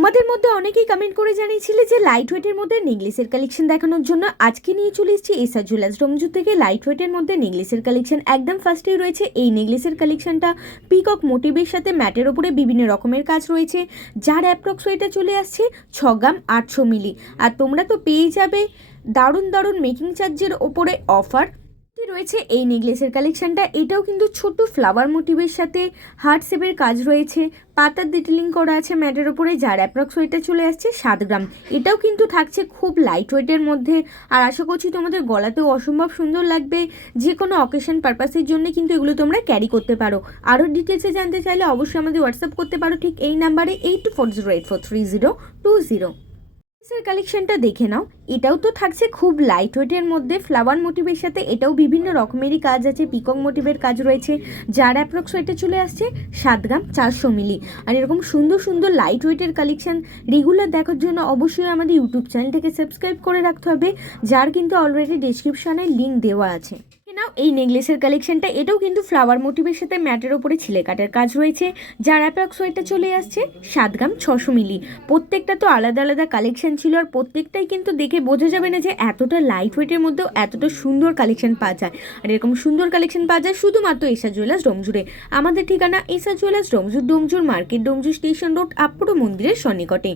আমাদের মধ্যে অনেকেই কমেন্ট করে জানিয়েছিলে যে লাইট ওয়েটের মধ্যে নেকলেসের কালেকশন দেখানোর জন্য। আজকে নিয়ে চলে এসেছি এসআর জুয়েলার্স ডোমজু থেকে লাইট ওয়েটের মধ্যে নেকলেসের কালেকশন। একদম ফার্স্টেই রয়েছে এই নেকলেসের কালেকশনটা পিকক মোটিভের সাথে ম্যাটের ওপরে বিভিন্ন রকমের কাজ রয়েছে, যার অ্যাপ্রক্স ওয়েটে চলে আসছে 6 গ্রাম 800 মিলি। আর তোমরা তো পেয়ে যাবে দারুণ দারুণ মেকিং চার্জের ওপরে অফার রয়েছে এই নেকলেসের কালেকশনটা। এটাও কিন্তু ছোট্ট ফ্লাওয়ার মোটিভের সাথে হার্ট শেপের কাজ রয়েছে, পাতার ডিটেলিং করা আছে ম্যাটের ওপরে, যার অ্যাপ্রক্স ওয়েটে চলে আসছে 7 গ্রাম। এটাও কিন্তু থাকছে খুব লাইট ওয়েটের মধ্যে। আর আশা করছি তোমাদের গলাতেও অসম্ভব সুন্দর লাগবে। যে কোনো অকেশন পারপাসের জন্য কিন্তু এগুলো তোমরা ক্যারি করতে পারো। আরও ডিটেলসে জানতে চাইলে অবশ্যই আমাদের হোয়াটসঅ্যাপ করতে পারো ঠিক এই নাম্বারে 8240843020। কালেকশনটা দেখে নাও। এটাও তো থাকছে খুব লাইট ওয়েটের মধ্যে ফ্লাওয়ার মোটিভের সাথে। এটাও বিভিন্ন রকমেরই কাজ আছে, পিকক মোটিভের কাজ রয়েছে, যার অ্যাপ্রক্স ওয়েটে চলে আসছে 7 গ্রাম 400 মিলি। আর এরকম সুন্দর সুন্দর লাইট ওয়েটের কালেকশন রেগুলার দেখার জন্য অবশ্যই আমাদের ইউটিউব চ্যানেলটাকে সাবস্ক্রাইব করে রাখতে হবে, যার কিন্তু অলরেডি ডেসক্রিপশনে লিঙ্ক দেওয়া আছে। নাও এই নেকলেসের কালেকশনটা, এটাও কিন্তু ফ্লাওয়ার মোটিভের সাথে ম্যাটের ওপরে ছিলে কাটার কাজ রয়েছে, যার অ্যাপ্রক্স ওয়েটটা চলে আসছে 7 গ্রাম 600 মিলি। প্রত্যেকটা তো আলাদা আলাদা কালেকশন ছিল, আর প্রত্যেকটাই কিন্তু দেখে বোঝা যাবে না যে এতটা লাইট ওয়েটের মধ্যেও এতটা সুন্দর কালেকশন পাওয়া যায়। আর এরকম সুন্দর কালেকশন পাওয়া যায় শুধুমাত্র এসআর জুয়েলার্স ডোমজুরে। আমাদের ঠিকানা SR jewellers Domjur market, Domjur station road, আপপুর মন্দিরের সন্নিকটে।